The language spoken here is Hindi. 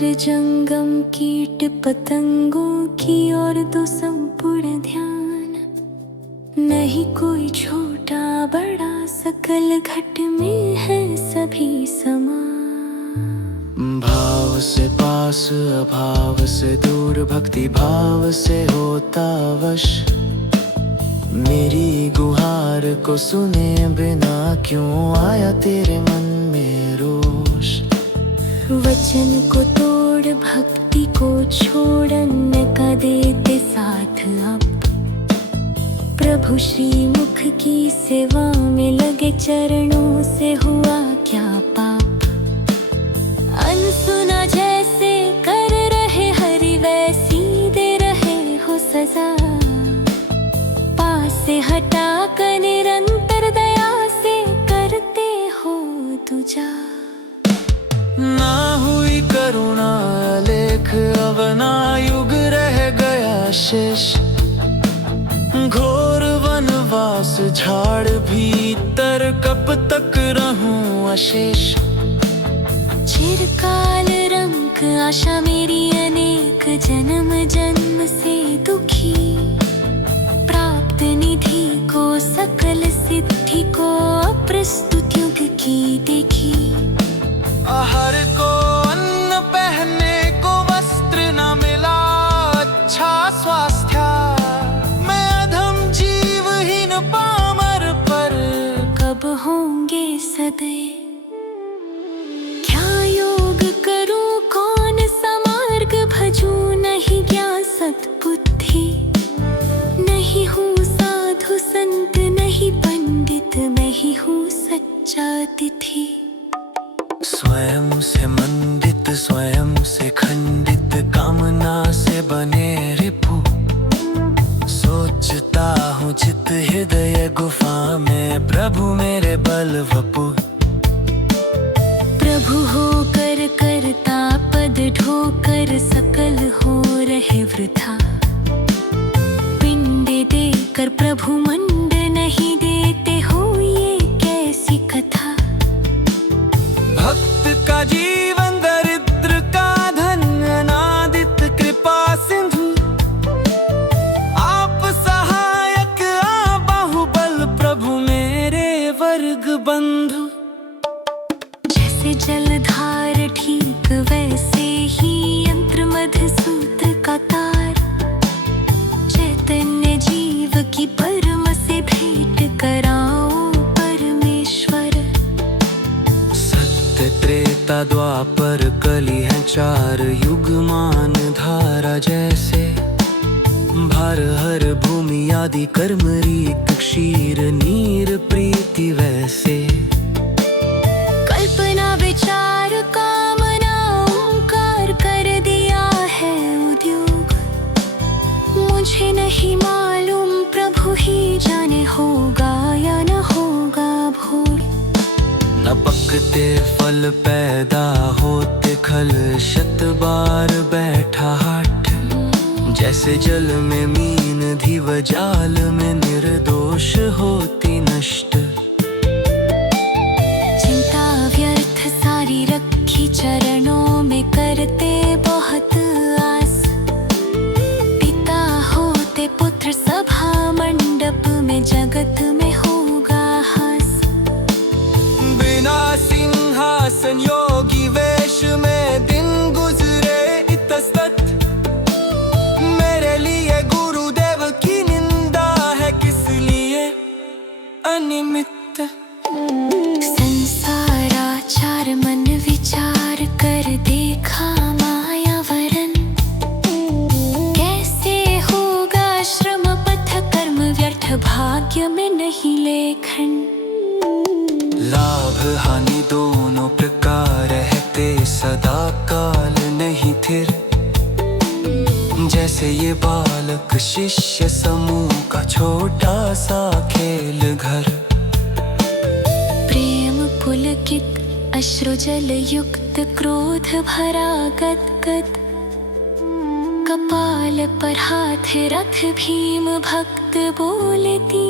सागर जंगम कीट पतंगों की और तो संपूर्ण ध्यान। नहीं कोई छोटा बड़ा, सकल घट में है सभी समान। भाव से पास अभाव से दूर, भक्ति भाव से होता वश। मेरी गुहार को सुने बिना क्यों आया तेरे मन में रोष। वचन को तोड़ भक्ति को छोड़, अन्न का देते साथ अब। प्रभु श्री मुख की सेवा में लगे, चरणों से हुआ क्या पाप। अनसुना जैसे कर रहे हरि, वैसी दे रहे हो सजा। पास से हटा कर निरंतर दया से करते हो तुझा। ना हुई करुणा लेख, अवना युग रह गया शेष। घोर वनवास झाड़ भीतर, कब तक रहूं अशेष। चिरकाल रंक आशा मेरी अनेक, जन्म जन्म से दुखी। प्राप्त निधि को सकल सिद्धि को, अप्रस्तुत युग की देखी। आहार को अन्न पहनने को वस्त्र न मिला, अच्छा स्वास्थ्य। मैं अधम जीवहीन पामर पर, कब होंगे सदैव। क्या योग करूं कौन सा मार्ग भजूं, नहीं ज्ञान सद्बुद्धि। नहीं हूँ साधु संत नहीं पंडित, मैं ही हूँ सच्चा तिथि। स्वयं से मंडित स्वयं से खंडित, कामना से बने रिपु। सोचता हूँ चित्त हृदय गुफा में, प्रभु मेरे बल वपु। प्रभु होकर करता पद ढोकर, सकल हो रहे वृथा। पिंड देकर प्रभु मंड नहीं देते हो, ये कैसी कथा। भक्त का जीवन दरिद्र का धन, अनादित कृपा सिंधु। आप सहायक आ बाहुबल, प्रभु मेरे वर्ग बंधु। जैसे जलधार ठीक वैसे ही, यंत्र मध्य सूत्र का तार। चैतन्य जीव की परम से भेंट कराओ परमेश्वर। सत्य त्रेता द्वापर कली है चार, युग मान धारा जैसे। भार हर भूमि आदि कर्म रीत, क्षीर नीर प्रीति वैसे। कल्पना विचार कामना ओंकार कर दिया है उद्योग। मुझे नहीं मालूम प्रभु ही जाने, होगा या न होगा भोग। न पकते फल पैदा होते खल, शत बार बैठा हाट। जैसे जल में मीन धीव, जाल में निर्दोष होती नष्ट। चिंता व्यर्थ सारी रखी चरणों में, करते बहुत आस। पिता होते पुत्र सभा मंडप में, जगत में होगा हास। बिना सिंहासन योगी वेश में, दिन गुजरे इतस्तत। मेरे लिए गुरुदेव की निंदा है, किस लिए अनिमित्त। संसाराचार मन विचार कर देखा मायावरण। कैसे होगा श्रम पथ कर्म व्यर्थ, भाग्य में नहीं लेखन। लाभ हानि दोनों प्रकार रहते, सदा काल नहीं थिर। जैसे ये बालक शिष्य समूह का छोटा सा खेल घर। प्रेम पुलकित अश्रु जल युक्त, क्रोध भरा गदगद। कपाल पर हाथ रख भीम भक्त बोले तीन